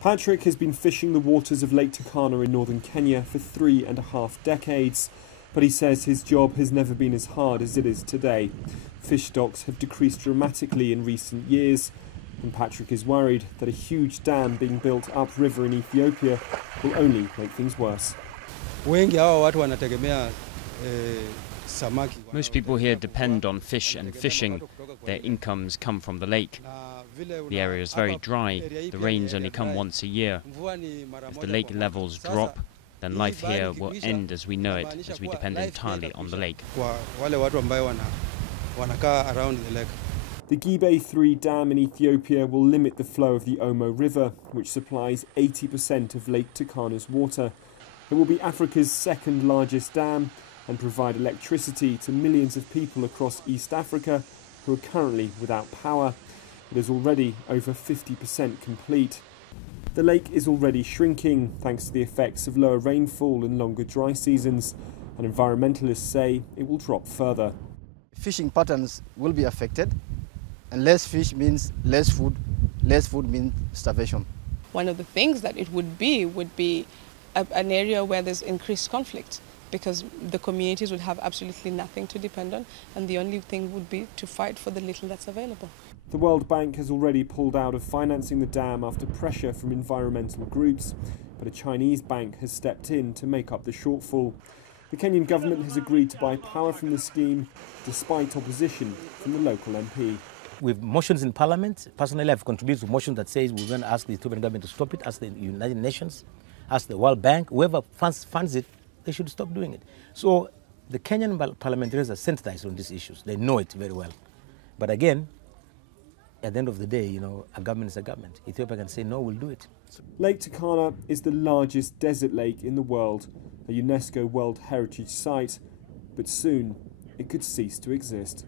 Patrick has been fishing the waters of Lake Turkana in northern Kenya for 3.5 decades, but he says his job has never been as hard as it is today. Fish stocks have decreased dramatically in recent years, and Patrick is worried that a huge dam being built upriver in Ethiopia will only make things worse. Most people here depend on fish and fishing. Their incomes come from the lake. The area is very dry. The rains only come once a year. If the lake levels drop, then life here will end as we know it, as we depend entirely on the lake. The Gibe 3 dam in Ethiopia will limit the flow of the Omo River, which supplies 80% of Lake Turkana's water. It will be Africa's second largest dam and provide electricity to millions of people across East Africa who are currently without power. It is already over 50% complete. The lake is already shrinking thanks to the effects of lower rainfall and longer dry seasons, and environmentalists say it will drop further. Fishing patterns will be affected, and less fish means less food means starvation. One of the things that it would be an area where there's increased conflict, because the communities would have absolutely nothing to depend on, and the only thing would be to fight for the little that's available. The World Bank has already pulled out of financing the dam after pressure from environmental groups, but a Chinese bank has stepped in to make up the shortfall. The Kenyan government has agreed to buy power from the scheme, despite opposition from the local MP. With motions in Parliament, personally I've contributed to motions that says we're going to ask the Ethiopian government to stop it, ask the United Nations, ask the World Bank, whoever funds it, they should stop doing it. So the Kenyan parliamentarians are sensitized on these issues. They know it very well. But again, at the end of the day, you know, a government is a government. Ethiopia can say, no, we'll do it. Lake Turkana is the largest desert lake in the world, a UNESCO World Heritage Site, but soon it could cease to exist.